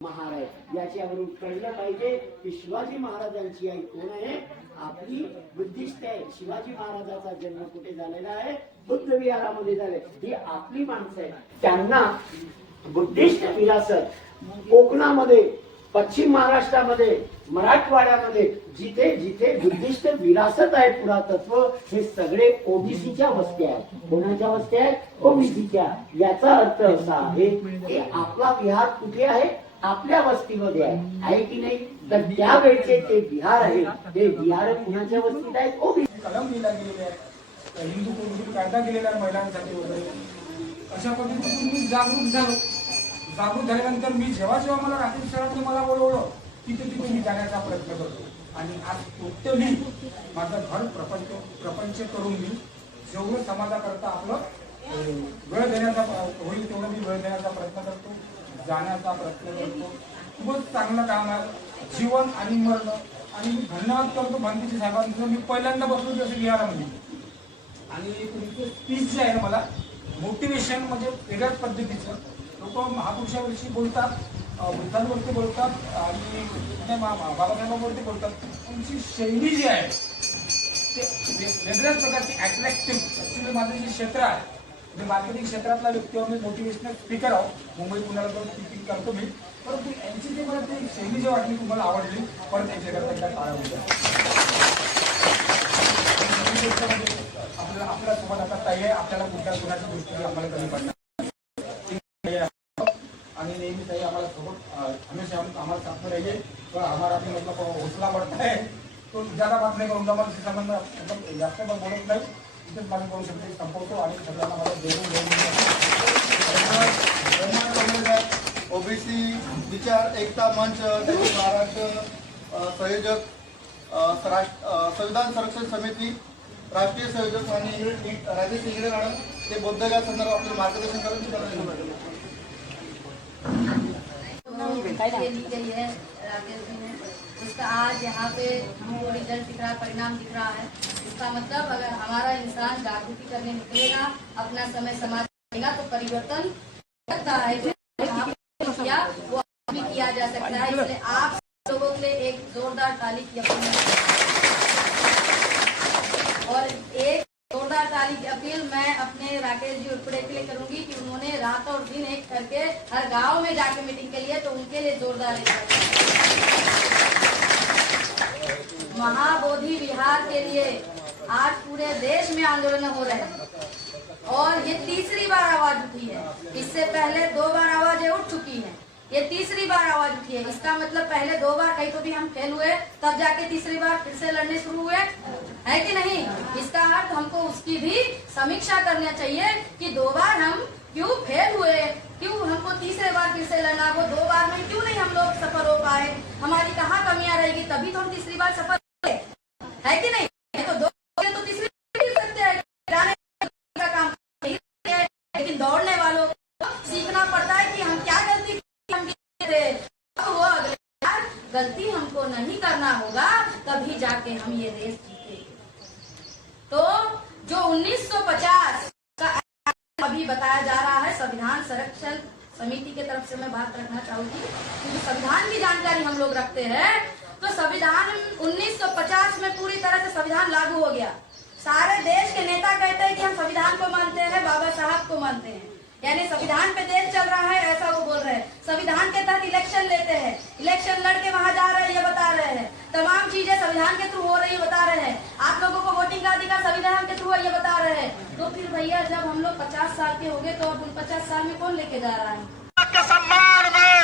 महाराज याच्यावरून कळलं पाहिजे की शिवाजी महाराजांची आई कोण आहे. आपली बुद्धिस्ट आहे. शिवाजी महाराजांचा जन्म कुठे झालेला आहे? बुद्ध विहारामध्ये झाले. ही आपली माणसं आहे. त्यांना बुद्धिस्ट विरासत कोकणामध्ये, पश्चिम महाराष्ट्रामध्ये, मराठवाड्यामध्ये जिथे जिथे बुद्धिस्ट विरासत आहे, पुरातत्व, हे सगळे ओबीसीच्या वस्ती आहेत. कोणाच्या वस्ती आहेत? ओबीसीच्या. याचा अर्थ असा आहे की आपला विहार कुठे आहे? आपल्या वस्तीमध्ये आहे की नाही? तर त्यावेळेचे ते विहार आहे, ते विहार कुणाच्या वस्तीत आहेत? ओबीसी. कलम लिहिला गेलेले आहे, हिंदू कायदा केलेला आहे महिलांसाठी वगैरे. अशा पद्धतीतून मी जागरूक झालो. जागरूक झाल्यानंतर मी जेव्हा मला राकेश सरांनी मला बोलवलं तिथे मी जाण्याचा प्रयत्न करतो. आणि आज टोटली माझं घर प्रपंच करून मी जेवढं समाजाकरता आपलं वेळ देण्याचा होईल तेवढं मी वेळ देण्याचा प्रयत्न करतो, जाण्याचा प्रयत्न करतो. खूपच चांगलं काम आहे. जीवन आणि मरण. आणि मी धन्यवाद करतो भांतीजी साहेबांचं. मी पहिल्यांदा बसलो जसं विहारामध्ये आणि तुमचं स्पीच जे आहे ना, मला मोटिवेशन म्हणजे वेगळ्याच पद्धतीचं. लोक महापुरुषाविषयी बोलतात, बुद्धांवरती बोलतात आणि बाबासाहेबांवरती बोलतात. तुमची शैली जी आहे ते वेगळ्याच प्रकारची अट्रॅक्टिव्ह. ऍक्च्युली माझं जे क्षेत्र आहे म्हणजे मार्केटिंग क्षेत्रातला व्यक्ती मी मोटिवेशनल स्पीकर आहो. मुंबई पुण्याला जाऊन स्पीकिंग करतो मी. परंतु यांची जी मला ती शैली जी वाटली तुम्हाला आवडली, परत यांच्याकरता एकदा काळा होत्या. आपल्या सोबत आता ताई आहे. आपल्याला कुठल्या गुणाच्या दृष्टीने आम्हाला कमी पडणार आणि नेहमी ताई आम्हाला सोबत हमेशा आम्हाला साथ में रहिए. तो हमारा भी मतलब हौसला बढ़ता है. तो ज्यादा बात नहीं करूँगा, मैं इसी संबंध में जास्त बोलत नाही. इथेच माझी करू शकते संपवतो आणि सगळ्यांना मला ओबीसी विचार एकता मंच महाराष्ट्र संयोजक, संविधान संरक्षण समिती राष्ट्रीय संयोजक आणि राजेश इंगडे मॅडम ते बौद्धगया संदर्भात आपलं मार्गदर्शन करून ली गई है राकेश जी ने, उसका आज यहाँ पे हमको रिजल्ट दिख रहा है, परिणाम दिख रहा है. इसका मतलब अगर हमारा इंसान जागृति करने निकलेगा, अपना समय समाज देगा तो परिवर्तन सकता है. किया वो भी किया जा सकता है. इसलिए आप लोगों के लिए एक जोरदार ताली की अपील और एक जोरदार ताली की अपील मैं अपने राकेश जी उर्पड़े के लिए करूंगी कि उन्होंने रात और दिन एक करके हर गांव में जाके मीटिंग के लिए, तो उनके लिए जोरदार महाबोधि विहार के लिए आज पूरे देश में आंदोलन हो रहे हैं और ये तीसरी बार आवाज उठी है. इससे पहले 2 बार आवाजें उठ चुकी हैं, ये तीसरी बार आवाज उठी है. इसका मतलब पहले 2 बार कहीं तो भी हम फेल हुए, तब जाके तीसरी बार फिर से लड़ने शुरू हुए, है कि नहीं? इसका अर्थ हमको उसकी भी समीक्षा करना चाहिए कि 2 बार हम क्यों फेल हुए, क्यों हमको तीसरे बार फिर से लड़ना. वो 2 बार में क्यों नहीं हम लोग सफल हो पाए, हमारी कहाँ कमियां रहेगी, तभी तो हम तीसरी बार सफल हुए, है कि नहीं? तो 2 तो तीसरी बार सकते हैं. का काम है, लेकिन दौड़ने वालों को सीखना पड़ता है कि हम क्या गलती तो वो गलती हमको नहीं करना होगा, तभी जाके हम ये रेस जीते. तो जो 1950 का अभी बताया जा रहा है, संविधान संरक्षण समिति के तरफ से मैं बात रखना चाहूंगी क्योंकि संविधान की जानकारी हम लोग रखते हैं. तो संविधान 1950 में पूरी तरह से संविधान लागू हो गया. सारे देश के नेता कहते हैं कि हम संविधान को मानते हैं, बाबा साहब को मानते हैं, यानी संविधान पे देश चल रहा है, ऐसा वो बोल रहे हैं. संविधान के तहत इलेक्शन लेते हैं, इलेक्शन लड़के वहां जा रहे हैं, ये बता रहे हैं. तमाम चीजें संविधान के थ्रू हो रही है, बता रहे हैं. आप लोगों को वोटिंग का अधिकार संविधान के थ्रू है, ये बता रहे हैं. तो फिर भैया जब हम लोग 50 साल के हो गए तो अब उन 50 साल में कौन लेके जा रहा है? के सम्मान में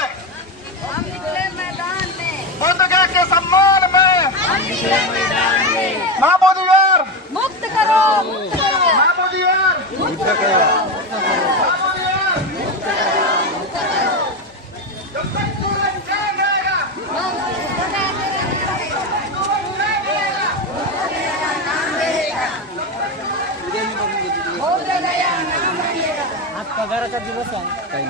हम निकले मैदान में, बुद्धगया के सम्मान में हम निकले मैदान में. महाबोधि विहार मुक्त करो, मुक्त करो, महाबोधि विहार मुक्त करो. महाबोधि विहार जब तक सूरज चांद रहेगा, आज पगाराचा दिवस आहे काही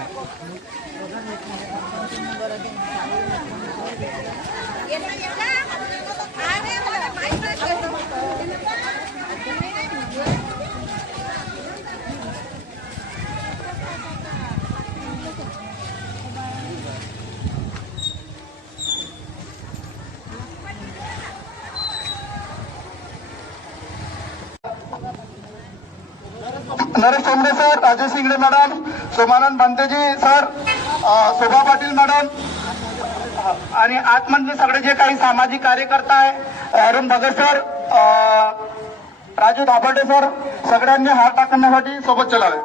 Naresh Tombre sir, Rajesh Ingde madam, Somanand Banteji sir, Shobha Patil madam आणि आतमधले सगळे जे काही सामाजिक कार्यकर्ता आहे, अरुण भगत सर, राजू धापाटे सर, सगळ्यांनी हात टाकण्यासाठी सोबत चलावे.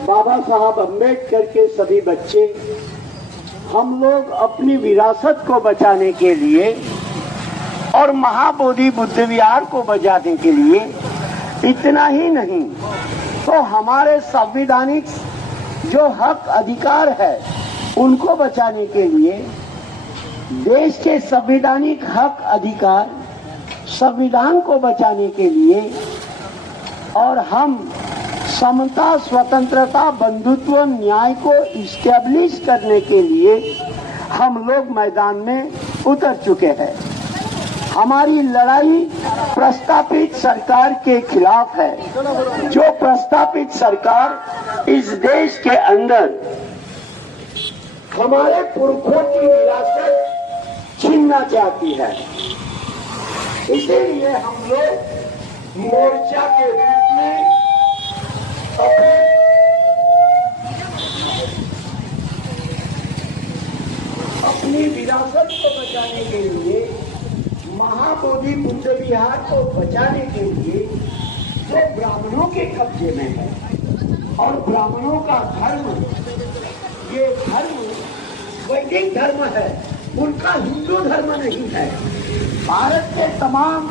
बाबा साहब अम्बेडकर के सभी बच्चे हम लोग अपनी विरासत को बचाने के लिए और महाबोधि बुद्ध विहार को बचाने के लिए इतना ही नहीं तो हमारे संवैधानिक जो हक अधिकार है उनको बचाने के लिए देश के संवैधानिक हक अधिकार संविधान को बचाने के लिए और हम समता, स्वतंत्रता, बंधुत्व, न्याय को इस्टेब्लिश करने के लिए हम लोग मैदान में उतर चुके हैं। हमारी लड़ाई प्रस्तापित सरकार के खिलाफ है, जो प्रस्तापित सरकार इस देश के अंदर हमारे पुरखों की विरासत छीनना चाहती है। इसीलिए हम लोग मोर्चा के रूप में अपनी विरासत को बचाने के लिए, महाबोधि बुद्ध विहार को बचाने के लिए जो ब्राह्मणों के कब्जे में है और ब्राह्मणों का धर्म, ये धर्म वैदिक धर्म है, उनका हिंदू धर्म नहीं है। भारत के तमाम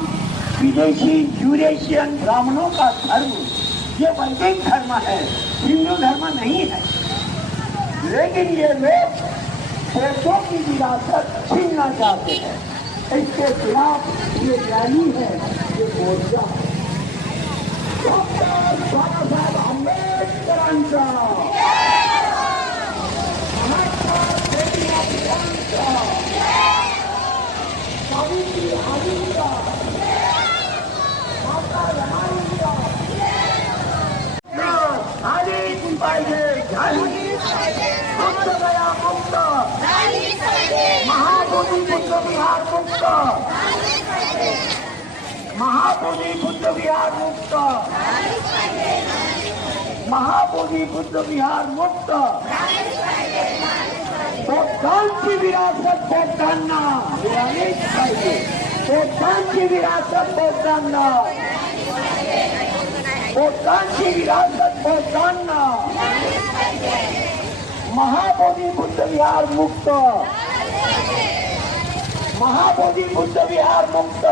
विदेशी यूरेशियन ब्राह्मणों का धर्म ये वैदिक धर्म है, हिंदू धर्म नहीं है। लेकिन ये लोग बौद्धों की विरासत छीनना चाहते हैं। इसके खिलाफ ये रैली है, ये मोर्चा है। डॉक्टर बाबा साहेब आंबेडकरांचा, महात्मा ज्योतिबा फुलेंचा, सावित्री आजींचा, माता रमाईंचा झालीच पाहिजे, झालीच पाहिजे, मुक्त गया मुक्त, महाबोधी बुद्ध विहार मुक्त, महाबोधी बुद्ध विहार मुक्त, महाबोधी बुद्ध विहार मुक्त, बौद्धांची विरासत बौद्धांना मिळालीच पाहिजे, बौद्धांची विरासत बौद्धांना, बौद्धांची विरासत बौद्धांना, महाबोधी बुद्ध विहार मुक्त, महाबोधी बुद्ध विहार मुक्त,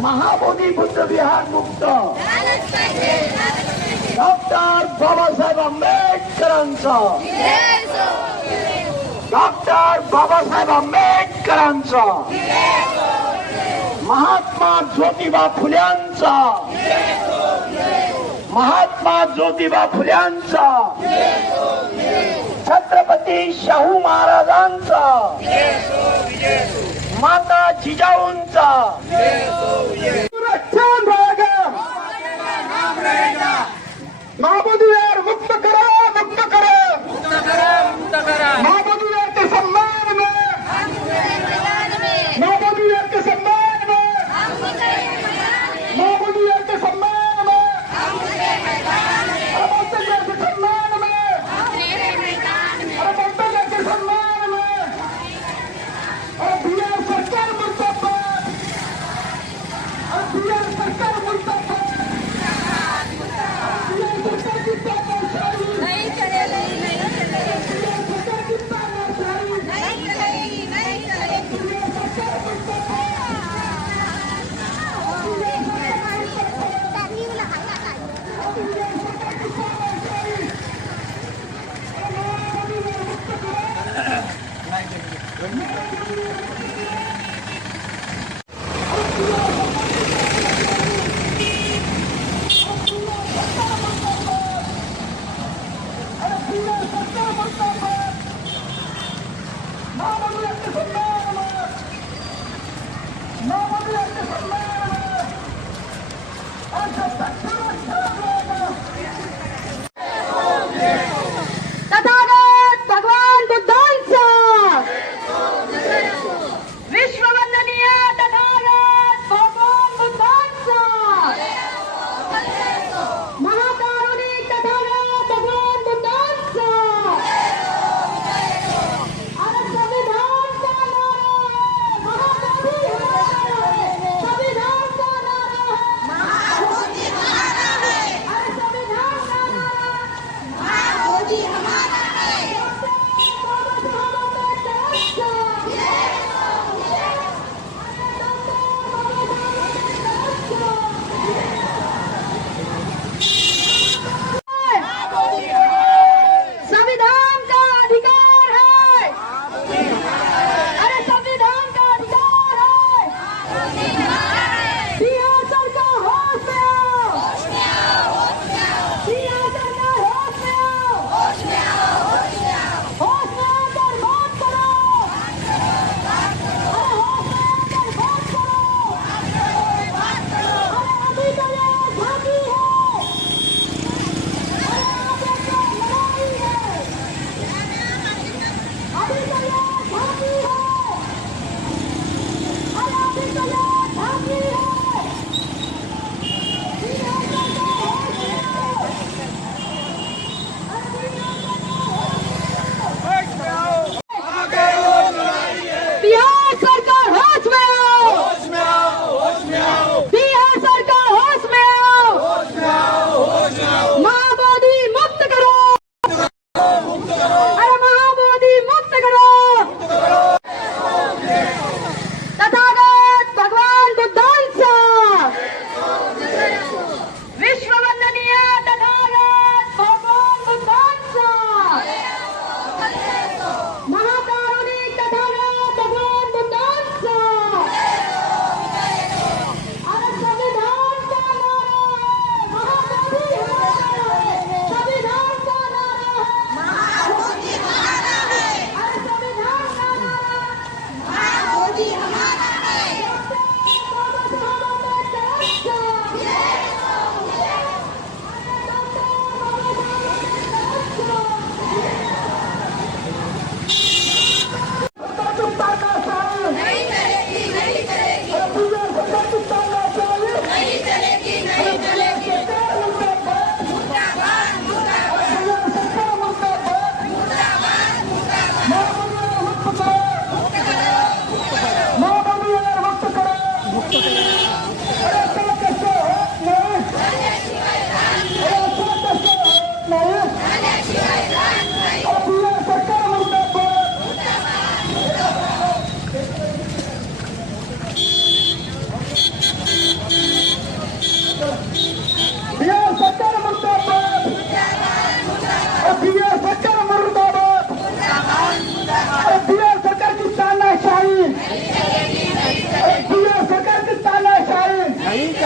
महाबोधी बुद्ध विहार मुक्त, डॉक्टर बाबासाहेब आंबेडकरांचा, डॉक्टर बाबासाहेब आंबेडकरांचा, महात्मा ज्योतिबा फुल्यांचा, महात्मा ज्योतिबा फुल्यांचा, छत्रपती शाहू महाराजांचा, माता जिजाऊंचा महाबोधी विहार मुक्त करा, मुक्त करा, महाबोधी विहार के सम्मान में, महाबोधी विहार के सम्मान में, महाबोधी विहार के सम्मान में, अरे बौद्ध विहार के सम्मान में, अरे बौद्ध विहार के सम्मान में, अरे बिहार सरकार मुर्दाबाद, अरे बिहार सरकार मुर्दाबाद, बिहार सरकार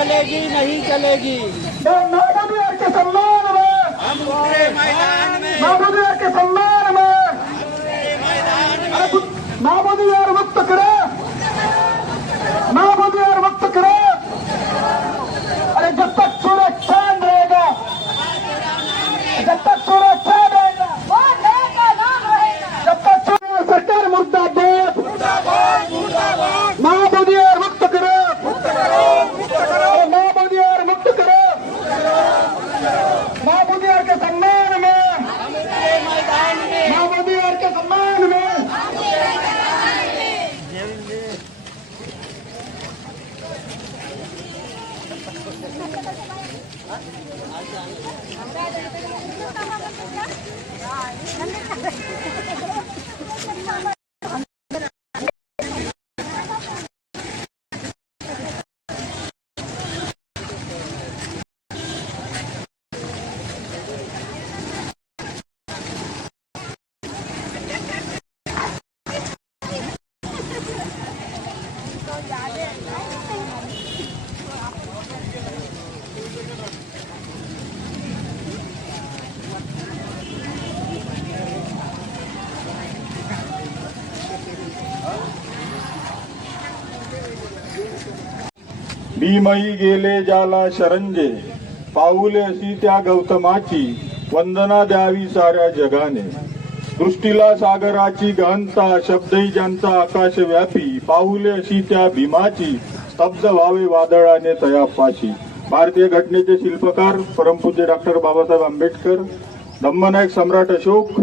चलेगी नहीं चलेगी। माओवादी के सम्मान में, माओवादी के सम्मान में, माओवादी यार मुक्त करे, माओवादी यार मुक्त करे। अरे जब तक सूरज चांद रहेगा, जब तक सूरज चांद रहेगा, जब तक सूरज सरकार मुर्दाबाद, माओवादी यार मुक्त करे, माओवादी यार मुक्त करे, माओवादी यार के सम्मान में, माओवादी यार के सम्मान में। भीमही गेले जाला शरंजे, पाऊले अशी त्या गौतमाची, वंदना द्यावी साऱ्या जगाने. दृष्टीला सागराची गहनता, शब्दही ज्यांचा आकाश व्यापी, पाऊले अशी त्या भीमाची, स्तब्ध व्हावे वादळाने तयापाशी. भारतीय घटनेचे शिल्पकार परमपूज्य डॉक्टर बाबासाहेब आंबेडकर, धम्मनायक सम्राट अशोक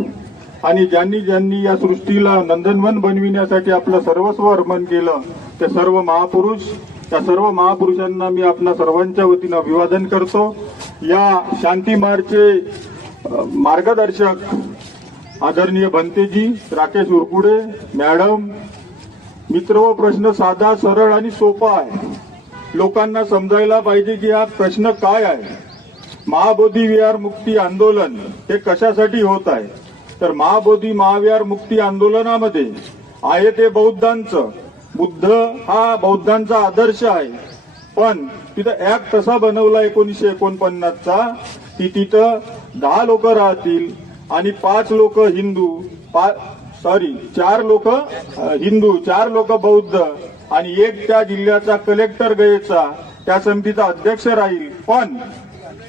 आणि ज्यांनी ज्यांनी या सृष्टीला नंदनवन बनविण्यासाठी आपलं सर्वस्व अर्पण केलं ते सर्व महापुरुष, त्या सर्व महापुरुषांना मी आपणा सर्वांच्या वतीनं अभिवादन करतो. या शांती मार्चचे मार्गदर्शक आदरणीय भंतेजी, राकेश उरकुडे मॅडम, मित्र, व प्रश्न साधा, सरळ आणि सोपा आहे. लोकांना समजायला पाहिजे की हा प्रश्न काय आहे. महाबोधी विहार मुक्ती आंदोलन हे कशासाठी होत आहे, तर महाबोधी महाविहार मुक्ती आंदोलनामध्ये आहे ते बौद्धांचं, बुद्ध हा बौद्धांचा आदर्श आहे. पण तिथं ऍक्ट तसा बनवला 1949चा की तिथं 10 लोक राहतील आणि 5 लोक हिंदू, 4 लोक हिंदू, 4 लोक बौद्ध आणि एक त्या जिल्ह्याचा कलेक्टर गयेचा त्या समितीचा अध्यक्ष राहील. पण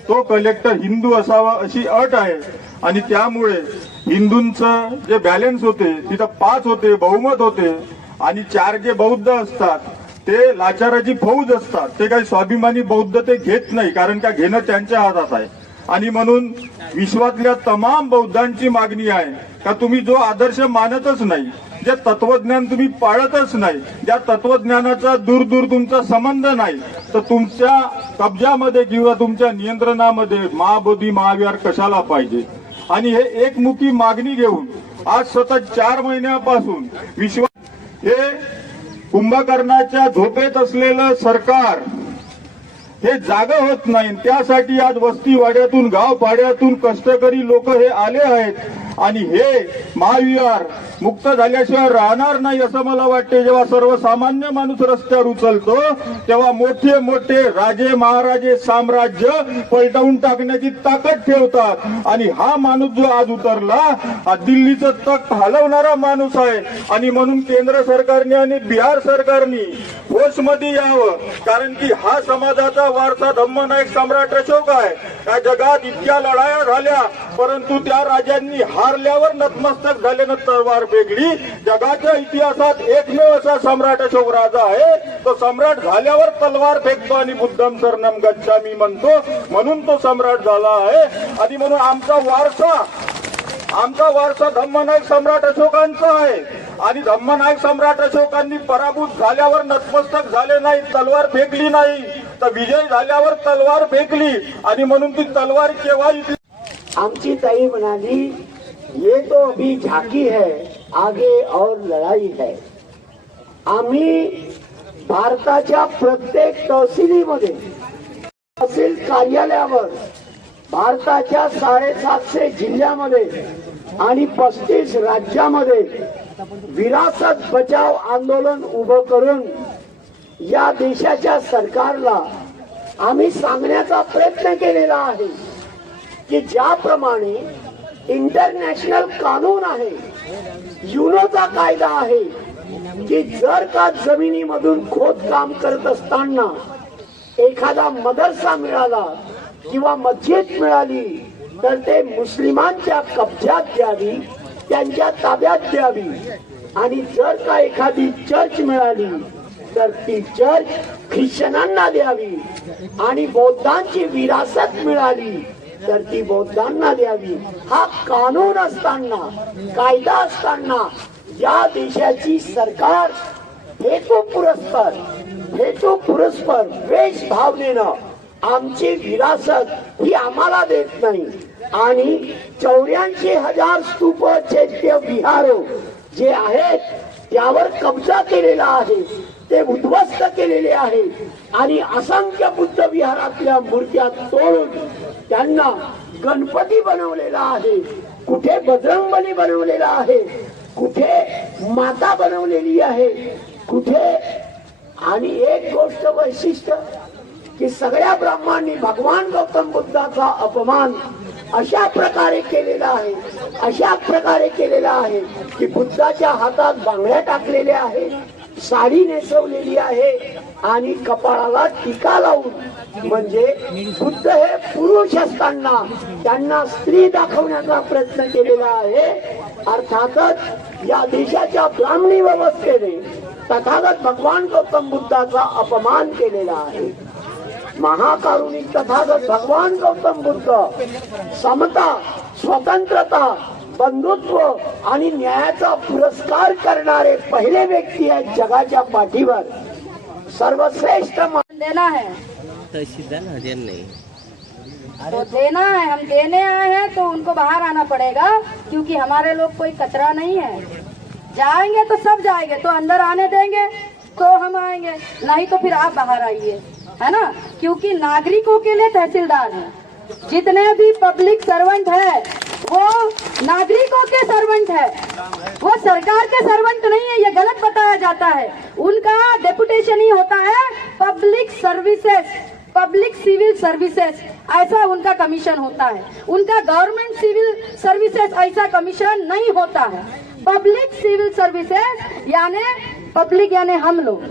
तो कलेक्टर हिंदू असावा अशी अट आहे आणि त्यामुळे हिंदूंचं जे बॅलन्स होते तिथं 5 होते, बहुमत होते आणि 4 जे बौद्ध असतात ते लाचाराची फौज असतात. ते काही स्वाभिमानी बौद्ध ते घेत नाही, कारण का घेणं त्यांच्या हातात आहे. आणि म्हणून विश्वातल्या तमाम बौद्धांची मागणी आहे का तुम्ही जो आदर्श मानतच नाही, जे तत्वज्ञान तुम्ही पाळतच नाही, ज्या तत्वज्ञानाचा दूर दूर तुमचा संबंध नाही, तर तुमच्या कब्जामध्ये किंवा तुमच्या नियंत्रणामध्ये महाबोधी महाविहार कशाला पाहिजे. आणि हे एकमुखी मागणी घेऊन आज सतत 4 महिन्यापासून विश्व हे कुंभकर्णाच्या झोपेत असलेलं सरकार हे जाग होत नाही. त्यासाठी आज वस्ती वाड्यातून, गाव पाड्यातून कष्टकरी लोक हे आले आहेत आणि हे महाविहार मुक्त झाल्याशिवाय राहणार नाही असं मला वाटते. जेव्हा सर्वसामान्य माणूस रस्त्यावर उचलतो तेव्हा मोठे मोठे राजे महाराजे साम्राज्य पलटवून टाकण्याची ताकद ठेवतात. आणि हा माणूस जो आज उतरला हा दिल्लीचं तख्त हलवणारा माणूस आहे. आणि म्हणून केंद्र सरकारने आणि बिहार सरकारने होशमध्ये यावं, कारण की हा समाजाचा वारसा धम्मनायक सम्राट अशोक आहे. या जगात इतक्या लढाया झाल्या परंतु त्या राजांनी हारल्यावर नतमस्तक झाल्यानं तलवार वेगळी. जगाच्या इतिहासात एकमेव असा सम्राट अशोक राजा आहे तो सम्राट झाल्यावर तलवार फेकतो आणि बुद्धम शरणम गच्छामी म्हणतो, म्हणून तो सम्राट झाला आहे. आणि म्हणून आमचा वारसा धम्मनायक सम्राट अशोकांचा आहे. आणि धम्मनायक सम्राट अशोकांनी पराभूत झाल्यावर नतमस्तक झाले नाही, तलवार फेकली नाही, तर विजय झाल्यावर तलवार फेकली. आणि म्हणून ती तलवार केव्हा आमची ताई म्हणाली ये तो अभी झाकी है, आगे और लढाई है. आम्ही भारताच्या प्रत्येक तहसीलीमध्ये, तहसील कार्यालयावर, भारताच्या 750 जिल्ह्यामध्ये आणि 35 राज्यामध्ये विरासत बचाव आंदोलन उभं करून या देशाच्या सरकारला आम्ही सांगण्याचा प्रयत्न केलेला आहे की ज्याप्रमाणे इंटरनॅशनल कानून आहे, युनोचा कायदा आहे की जर का जमिनीमधून खोदकाम करत असताना एखादा मदरसा मिळाला किंवा मस्जिद मिळाली तर ते मुस्लिमांच्या कब्जात द्यावी, त्यांच्या ताब्यात द्यावी. आणि जर का एखादी चर्च मिळाली तर ती चर्च ख्रिश्चनांना द्यावी. आणि बौद्धांची विरासत मिळाली तर ती बौद्धांना द्यावी. हा कानून असताना, कायदा असताना या देशाची सरकार हेतू पुरस्पर द्वेष भावनेनं आमची विरासत ही आम्हाला देत नाही. आणि 84,000 स्तूप, चैत्य, विहार जे आहेत त्यावर कब्जा केलेला आहे, ते उद्ध्वस्त केलेले आहे. आणि असंख्य बुद्ध विहारातल्या मूर्त्या तोडून त्यांना गणपती बनवलेला आहे, कुठे बजरंगबली बनवलेला आहे, कुठे माता बनवलेली आहे, कुठे. आणि एक गोष्ट वैशिष्ट्य की सगळ्या ब्राह्मणांनी भगवान गौतम बुद्धाचा अपमान अशा प्रकारे केलेला आहे की बुद्धाच्या हातात बांगड्या टाकलेल्या आहे, साडी नेसवलेली आहे आणि कपाळाला टीका लावून, म्हणजे बुद्ध हे पुरुष असताना त्यांना स्त्री दाखवण्याचा प्रयत्न केलेला आहे. अर्थातच या देशाच्या ब्राह्मणी व्यवस्थेने तथागत भगवान गौतम बुद्धाचा अपमान केलेला आहे. महाकारुणिक तथागत भगवान गौतम बुद्ध समता, स्वतंत्रता, बंधुत्व आणि न्यायाचा पुरस्कार करणारे पहिले व्यक्ती आहेत जगाच्या पाठीवर. सर्वश्रेष्ठ देना है तो देना है, हम देने आए हैं तो उनको बाहर आना पड़ेगा, क्योंकि हमारे लोग कोई कचरा नहीं है. जाएंगे तो सब जाएंगे, तो अंदर आने देंगे तो हम आएंगे, नहीं तो फिर आप बाहर आइए, है ना. क्योंकि नागरिकों के लिए तहसीलदार है, जितने भी पब्लिक सर्वेंट है वो नागरिकों के सर्वेंट है, वो सरकार के सर्वेंट नहीं है. ये गलत बताया जाता है. उनका डेपुटेशन ही होता है public services, public civil services, ऐसा उनका कमीशन होता है. उनका गवर्नमेंट सिविल सर्विसेज ऐसा कमीशन नहीं होता है. पब्लिक सिविल सर्विसेज यानी पब्लिक यानी हम लोग.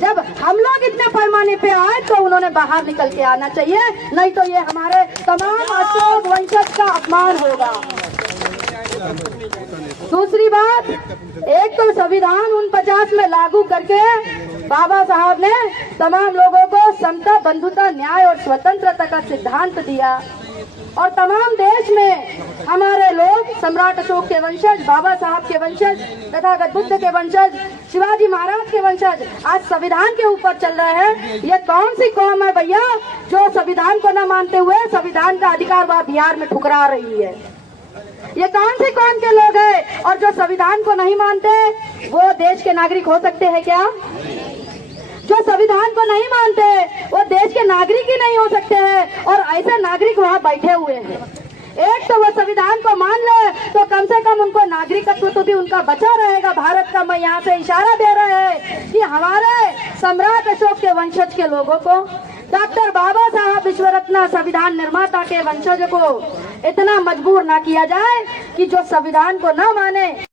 जब हम लोग इतने पैमाने पे आए तो उन्होंने बाहर निकल के आना चाहिए, नहीं तो ये हमारे तमाम अशोक वंशज का अपमान होगा. दूसरी बात, एक तो संविधान 49 में लागू करके बाबा साहब ने तमाम लोगों को समता, बंधुता, न्याय और स्वतंत्रता का सिद्धांत दिया. और तमाम देश में हमारे लोग सम्राट अशोक के वंशज, बाबा साहब के वंशज, तथागत बुद्ध के वंशज, शिवाजी महाराज के वंशज आज संविधान के ऊपर चल रहे हैं. ये कौन सी कौम है भैया जो संविधान को न मानते हुए संविधान का अधिकार वह बिहार में ठुकरा रही है? ये कौन सी कौम के लोग हैं? और जो संविधान को नहीं मानते वो देश के नागरिक हो सकते हैं क्या? जो संविधान को नहीं मानते वो देश के नागरिक ही नहीं हो सकते हैं. और ऐसे नागरिक वहाँ बैठे हुए हैं. एक तो वो संविधान को मान ले तो कम से कम उनको नागरिकत्व तो भी उनका बचा रहेगा भारत का. मैं यहाँ से इशारा दे रहे हैं कि हमारे सम्राट अशोक के वंशज के लोगों को, डॉक्टर बाबा साहब विश्वरत्न संविधान निर्माता के वंशज को इतना मजबूर ना किया जाए कि जो संविधान को न माने.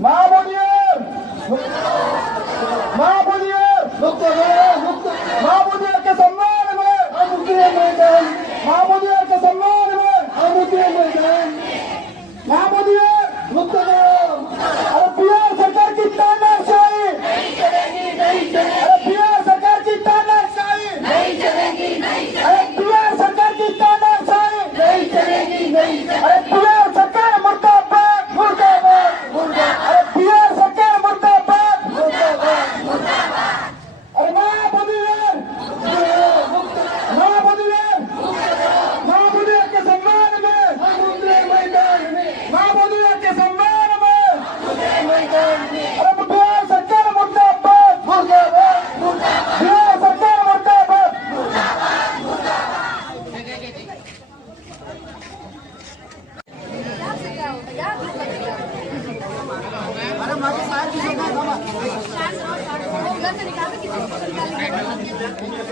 महाबोधियार के सम्मान में महाबोधियार के सम्मान में महाबोधियार मुक्त करो. अरे बिहार सरकार की तानाशाही अरे बिहार सरकार की तानाशाही अरे बिहार सरकार की तानाशाही अरे बिहार सरकार मुर्दाबाद मुर्दाबाद अरे बिहार सरकार मुर्दाबाद मुर्दाबाद. अरे महाबोधियार Thank you.